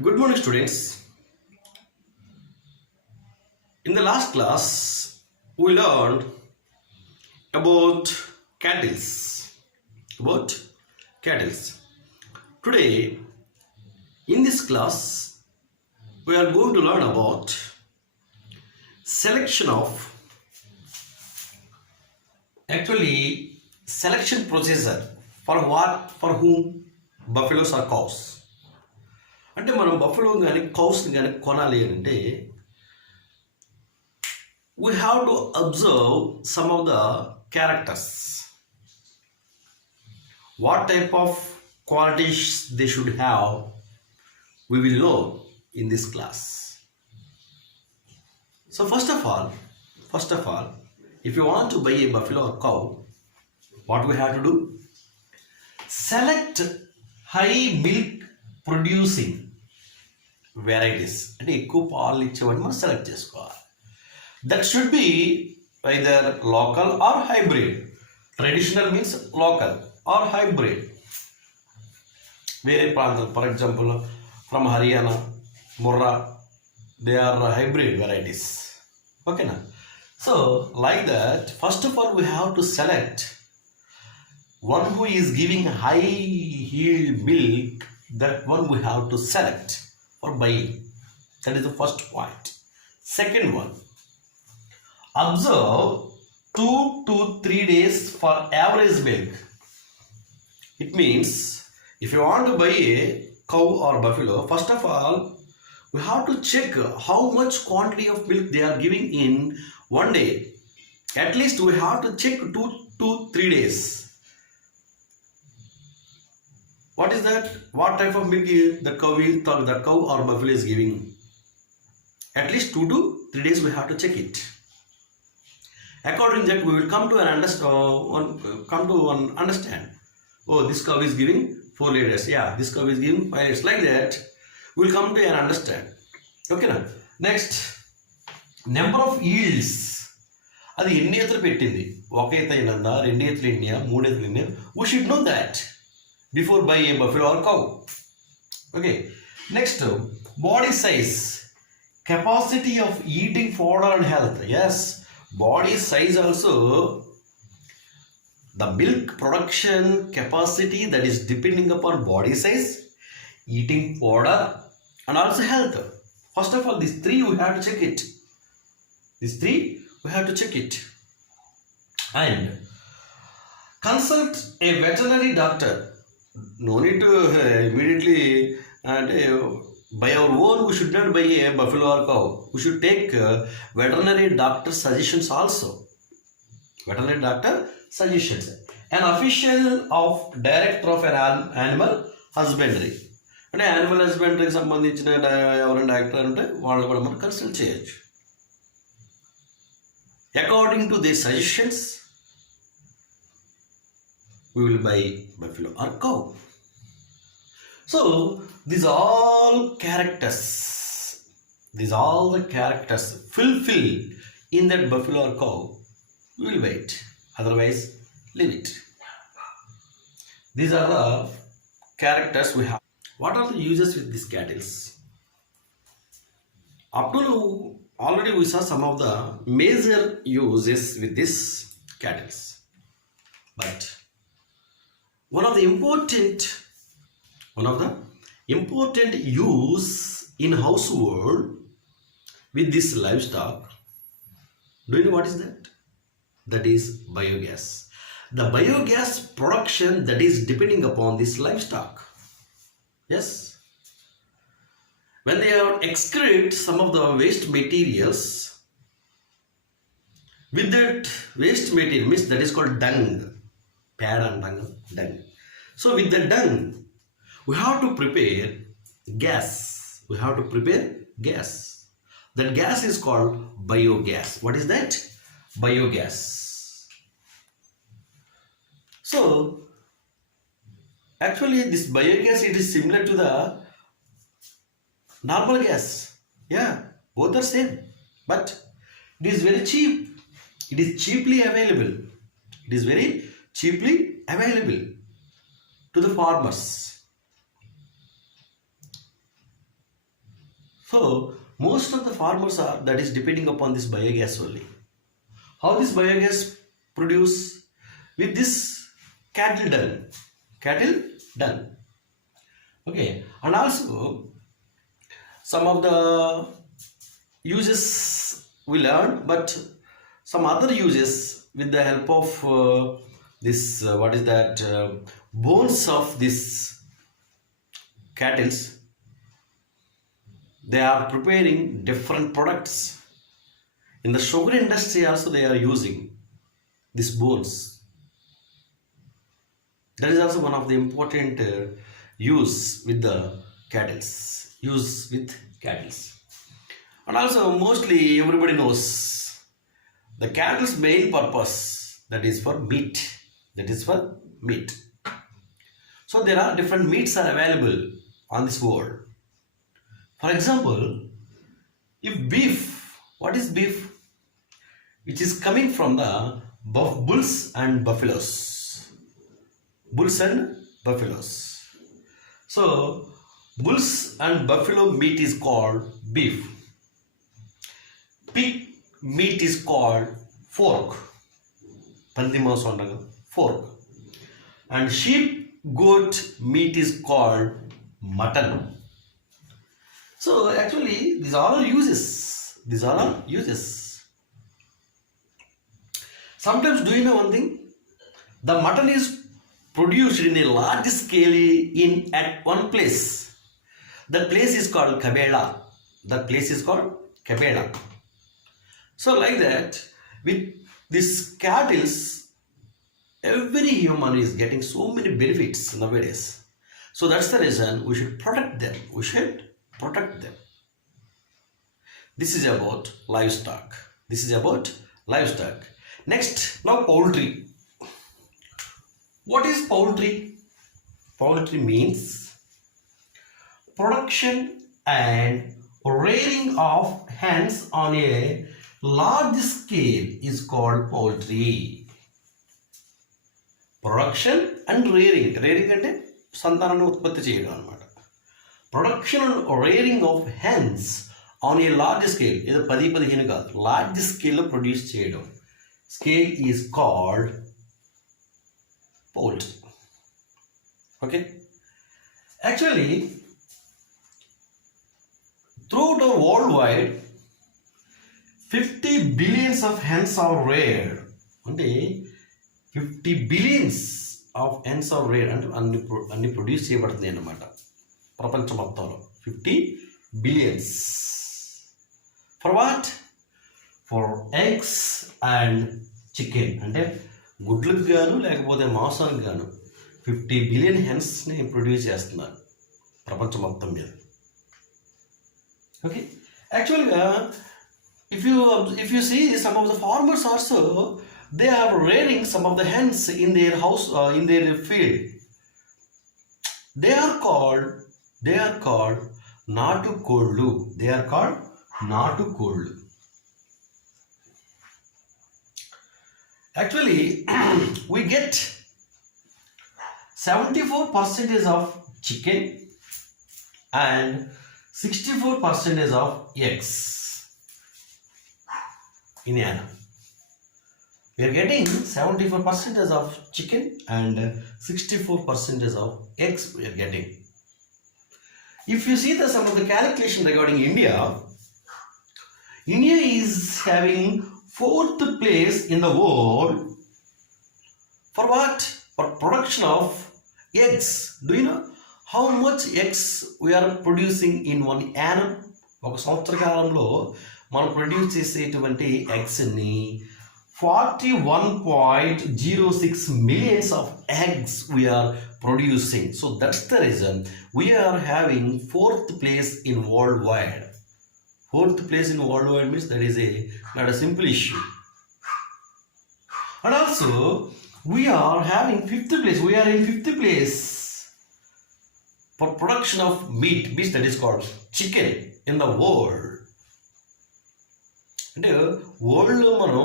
Good morning, students. In the last class, we learned about cattle. About cattle. Today, in this class, we are going to learn about selection of selection procedure for whom buffaloes or cows. అంటే మనం buffalo కానీ కౌస్ని కానీ కొనాలి అంటే we have to observe some of the characters. What type of qualities they should have, we will know in this class. So first of all, if you want to buy a buffalo or cow, what we have to do? Select high milk producing varieties. అంటే ఎక్కువ పాలు ఇచ్చేవాడిని మనం select చేసుకోవాలి. That should be either local or hybrid. Traditional means local or hybrid. వేరే ప్రాంతాలు, for example, from Haryana, Murra, they are hybrid varieties. Okay na? So like that, first of all we have to select one who is giving high yield milk. That one we have to select for buying. That is the first point. Second one, observe 2 to 3 days for average milk. It means if you want to buy a cow or buffalo, first of all we have to check how much quantity of milk they are giving in one day. At least we have to check 2 to 3 days. What is that? What type of milk the cow or buffalo is giving? At least 2 to 3 days we have to check it. According to that, we will come to understand. Oh, this cow is giving 4 liters. Yeah, this cow is giving 5 liters. Like that, we will come to an understand. Okay, now next, number of yields. అది ఎన్ని ఎత్తులు పెట్టింది, ఒక ఎత్తు అయినందా, 2 ఎత్తులు ఇన్యా, 3 ఎత్తులు ఇన్యా, we should know that before buy a buffalo or cow. Okay, next, body size, capacity of eating fodder and health. Yes, body size also, the milk production capacity, that is depending upon body size, eating fodder and also health. First of all, these three we have to check it. And consult a veterinary doctor. No need to immediately by our own we should not buy a buffalo or cow. We should take veterinary doctor suggestions also. An official of director of an animal husbandry. అంటే animal హస్బెండరీకి సంబంధించిన ఎవరైనా doctor అంటే వాళ్ళు కూడా మనం consult చేయొచ్చు. According to the suggestions we will buy buffalo or cow. So these all the characters fulfilled in that buffalo or cow, we will buy it. Otherwise, leave it. These are the characters we have. What are the uses with these cattle? Up to now, already we saw some of the major uses with these cattle. But one of the important use in household with this livestock, do you know what is that? That is biogas. The biogas production that is depending upon this livestock. Yes, when they are excrete some of the waste materials, with that waste material means that is called dung. Pad and dung. So with the dung, we have to prepare gas. That gas is called biogas. What is that? Biogas. So actually this biogas, it is similar to the normal gas. Yeah, both are same, but it is very cheap. It is cheaply available. to the farmers. So most of the farmers are that is depending upon this biogas only. How this biogas produce? With this cattle dung. Cattle dung. Okay, and also some of the uses we learned, but some other uses with the help of this what is that bones of this cattle, they are preparing different products. In the sugar industry also they are using these bones. That is also one of the important use with the cattle. Use with cattle. And also mostly everybody knows the cattle's main purpose, that is for meat. That is for meat. So there are different meats are available on this world. For example, if beef, what is beef? Which is coming from the bulls and buffaloes. Bulls and buffaloes. So bulls and buffalo meat is called beef. Pig meat is called fork. Fork. And sheep goat meat is called mutton. So actually these are all uses. These are all uses. Sometimes do you know one thing? The mutton is produced in a large scale at one place. That place is called Kabela. That place is called Kabela. So like that, with these cattle, every human is getting so many benefits nowadays. So that's the reason we should protect them. We should protect them. This is about livestock. This is about livestock. Next, now poultry. What is poultry? Poultry means production and rearing of hens on a large scale is called poultry. Production and rearing. Rearing ante సంతానాన్ని ఉత్పత్తి చేయడం అన్నమాట. Production and rearing of hens on a large scale. ఇది 10-15 కాదు. Large scale లో produce చేయడం. Scale is called poultry. Okay. Actually, throughout the worldwide, 50 billions of hens are reared. అంటే 50 billions of hens are reared. అంటే అన్ని produce చేయబడుతుంది అన్నమాట ప్రపంచం మొత్తంలో. 50 billions. For what? For eggs and chicken. అంటే గుడ్లకు గాను లేకపోతే మాంసానికి గాను 50 బిలియన్ హెన్స్ని ప్రొడ్యూస్ చేస్తున్నారు ప్రపంచం మొత్తం మీద. ఓకే. యాక్చువల్గా if you see some of the farmers also, they are rearing some of the hens in their house, in their field. They are called నాటుకోళ్ళు. They are called నాటుకోళ్ళు. Actually, we get 74% of chicken and 64% of eggs in Anna. We are getting 74% of chicken and 64% of eggs we are getting. If you see some of the calculation regarding India is having 4th place in the world for what? For production of eggs. Do you know how much eggs we are producing in one annum? ఒక సంవత్సర కాలంలో మనం produce చేసేటువంటి ఎగ్స్ని 41.06 millions of eggs we are producing. So that's the reason we are having 4th place in worldwide. 4th place in worldwide means that is not a simple issue. And also we are having 5th place. We are in 5th place for production of meat, that is called chicken in the world. అంటే వరల్డ్లో మనం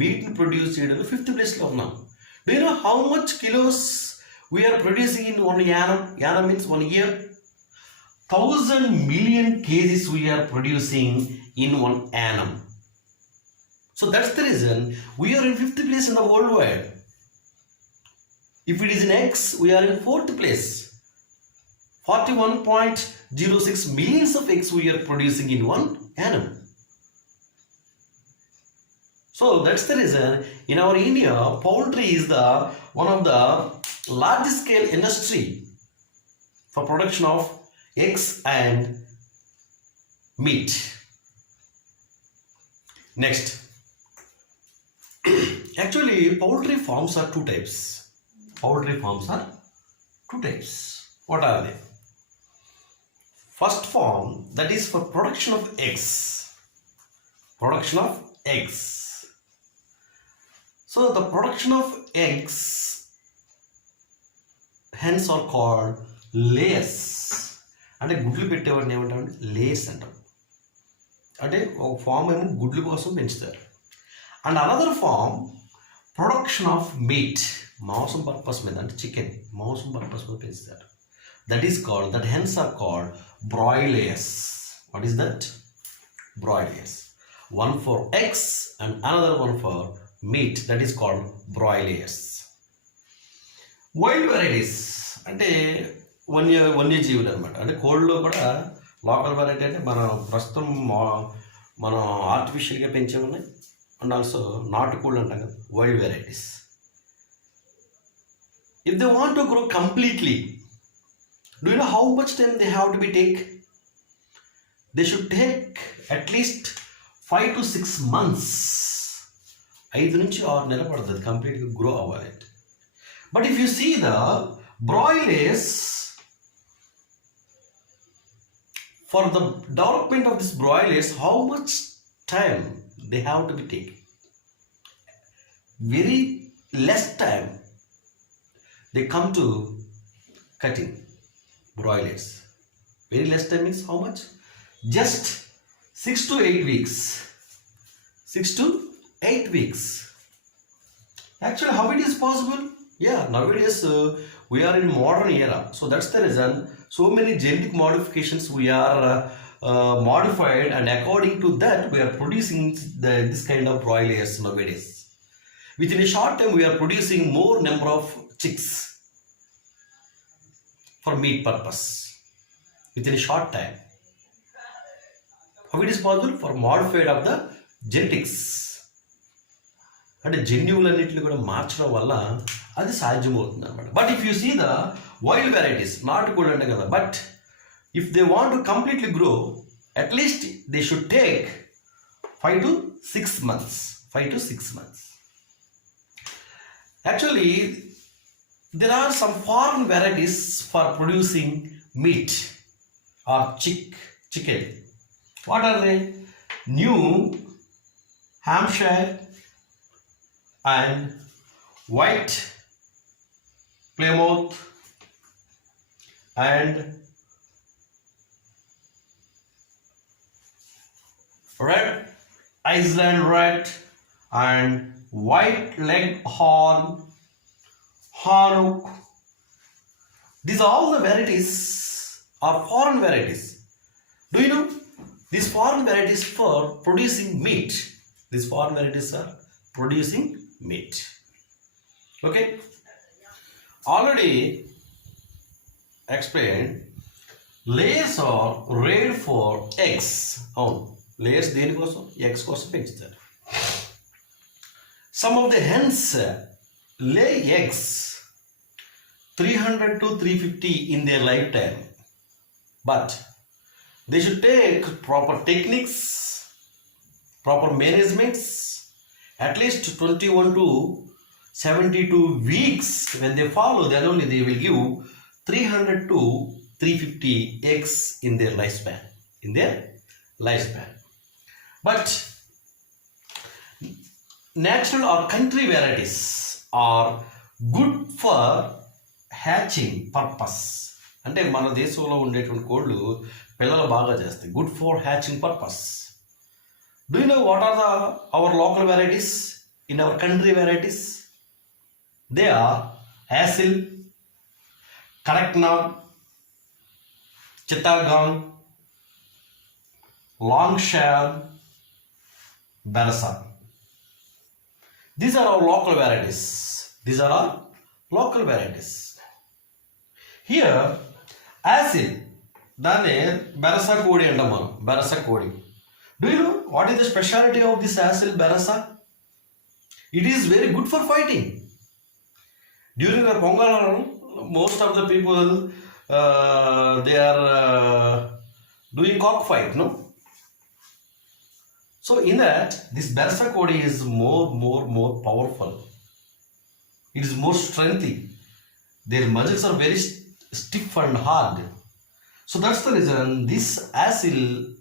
మీట్ని produce చేయడంలో 5th ప్లేస్లో ఉన్నాం. Do you know how much kilos we are producing in one annum? Annum means 1 year. 1,000,000,000 cases we are producing in one annum. So that's the reason we are in 5th place in the worldwide. If it is in eggs, we are in 4th place. 41.06 millions of eggs we are producing in one annum. So that's the reason in our India, poultry is the one of the largest scale industry for production of eggs and meat. Next, actually poultry farms are two types. Poultry farms are two types. What are they? First farm, that is for production of eggs. Production of eggs. So the production of eggs, hence are called layers. అంటే గుడ్లు పెట్టేవాడిని ఏమంటారు? Layers అంటాం. అంటే ఒక form ఏమో గుడ్ల కోసం పెంచుతారు. And another farm production of meat, మాంసం పర్పస్ మీద, అంటే చికెన్ మాంసం పర్పస్ మీద పెంచుతారు. That is called, that hens are called broilers. What is that? Broilers. One for eggs and another one for meat, that is called broilers. Wild varieties అంటే వన్యజీవులు అనమాట. అంటే కోళ్ళలో కూడా లోకల్ వెరైటీ అంటే ప్రస్తుతం మనం ఆర్టిఫిషియల్గా పెంచే ఉన్నాయి, అండ్ ఆల్సో నాటుకోళ్ళు అంటాం కదా, wild varieties. If they want to grow completely, do you know how much time they have to be take? They should take at least 5 to 6 months. 5 నుంచి 6 నెలలు పడుతుంది కంప్లీట్గా గ్రో అవ్వాలి. But if you see the broilers, for the development of this broilers, how much time they have to be taken? Very less time they come to cutting broilers. Very less time means how much? Just 6 to 8 weeks. 6 to 8 weeks. Actually, how it is possible? Yeah, nowadays we are in modern era. So that's the reason so many genetic modifications we are modified, and according to that we are producing this kind of broilers nowadays. Within a short time we are producing more number of chicks for meat purpose. Within a short time. How it is possible? For modified of the genetics. అంటే జన్యువులన్నింటినీ కూడా మార్చడం వల్ల అది సాధ్యమవుతుంది అనమాట. But if you see the wild varieties, నాటుకోళ్ళు అంటే కదా, but if they want to completely grow, at least they should take 5 to 6 months. 5 to 6 months. Actually, there are some foreign varieties for producing meat or chicken. What are they? New Hampshire and white Plymouth and red Iceland red and white leghorn, Hanuk. These are all the varieties are foreign varieties. Do you know these foreign varieties for producing meat? These foreign varieties are producing meat. Okay, already explained. Layers are reared for eggs. Layers దేనికోసం? eggs కోసం పెంచుతారు. Some of the hens lay eggs 300 to 350 in their lifetime, but they should take proper techniques, proper managements, at least 21 to 72 weeks. When they follow, then only they will give 300 to 350 eggs in their lifespan. But natural or country varieties are good for hatching purpose. అంటే మన దేశంలో ఉండేటువంటి కోళ్ళు పిల్లలు బాగా చేస్తాయి. Good for hatching purpose. Do you know what are our local varieties in our country varieties? They are Asil, Karaknag, Chittagong, Longshan, Barasa. These are our local varieties. These are our local varieties. Here, acid, dane Barasa Kodi and Barasa Kodi. Do you know what is the specialty of this acid Barasa? It is very good for fighting. During the Pongal, most of the people they are doing cockfight, no? So in that, this Barasa Kodi is more powerful. It is more strengthy. Their muscles are very stiff and hard. So that's the reason this acid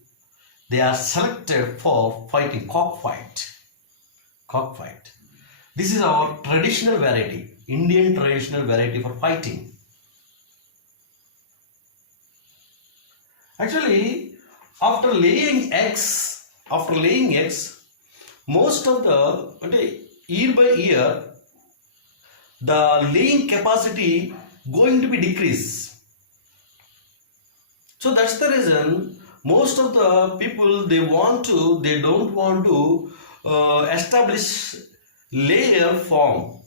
they are selected for fighting cockfight. Cockfight. This is our traditional variety, Indian traditional variety for fighting. Actually, after laying eggs, most of the year by year, the laying capacity going to be decreased. So that's the reason most of the people they don't want to establish layer form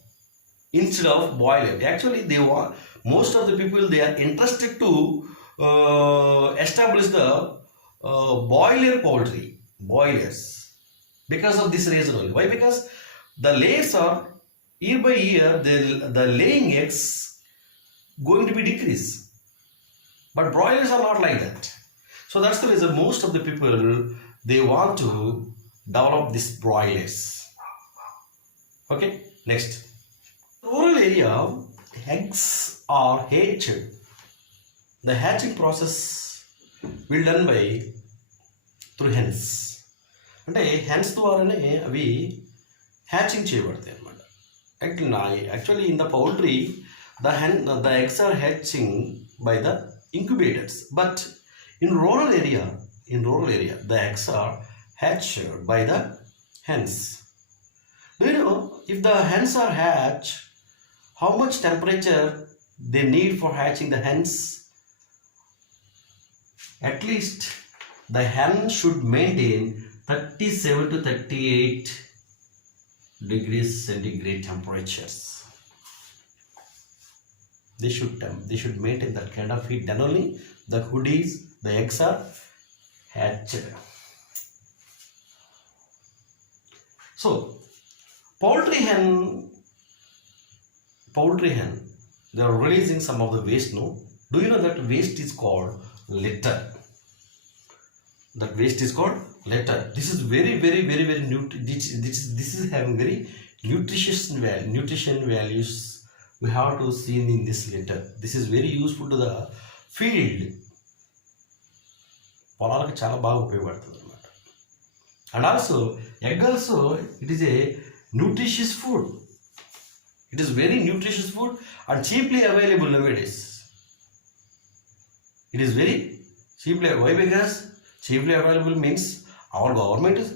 instead of boiler. Actually, most of the people they are interested to establish the boilers because of this reason only. Why? Because the layers are year by year the laying eggs going to be decreased, but broilers are not like that. So that's the reason most of the people they want to develop these broilers. Okay, next. Rural area, eggs are hatched. The hatching process will done by through hens. అంటే hence ద్వారానే అవి hatching చేయబడతాయి అన్నమాట. Actually in the poultry the eggs are hatching by the incubators, but in rural area the eggs are hatched by the hens. Do you know if the hens are hatched, how much temperature they need for hatching the hens? At least the hen should maintain 37 to 38 degrees centigrade temperatures. They should maintain that kind of heat. Then only the eggs are hatched. So poultry hen they are releasing some of the waste. No, do you know that waste is called litter? That waste is called litter. This is very this is having very nutrition values. We have to see in this litter. This is very useful to the field. పొలాలకు చాలా బాగా ఉపయోగపడుతుంది అన్నమాట. And also egg also it is a nutritious food. It is very nutritious food and cheaply available nowadays. It is very cheaply. Why? Because cheaply available means our government is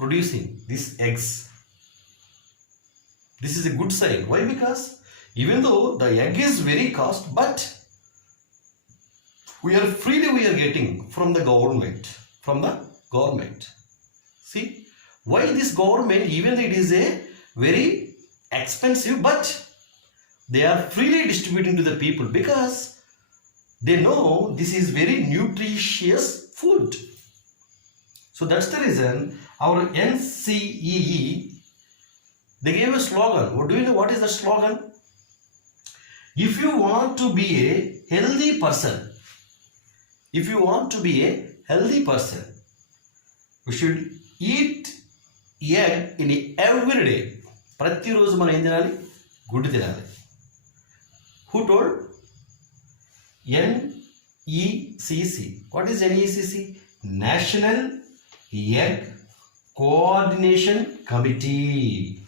producing these eggs. This is a good sign. Why? Because even though the egg is very cost, but we are getting from the government. See, why this government, even though it is a very expensive, but they are freely distributing to the people because they know this is very nutritious food. So that's the reason our NCEE they gave a slogan. Do you know what is the slogan? If you want to be a healthy person, we should eat egg in every day. ప్రతిరోజు మనం ఏం తినాలి? గుడ్డు తినాలి. Who told? NECC. What is NECC? National Egg Coordination Committee.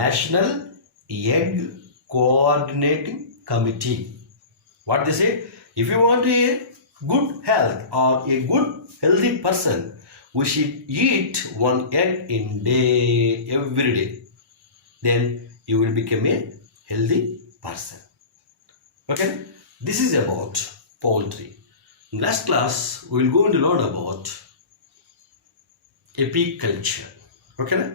National Egg Coordinating Committee. What they say? If you want a good health or a good healthy person, we should eat one egg in day, every day. Then you will become a healthy person. Okay? This is about poultry. Next class, we will go and learn about apiculture. Okay?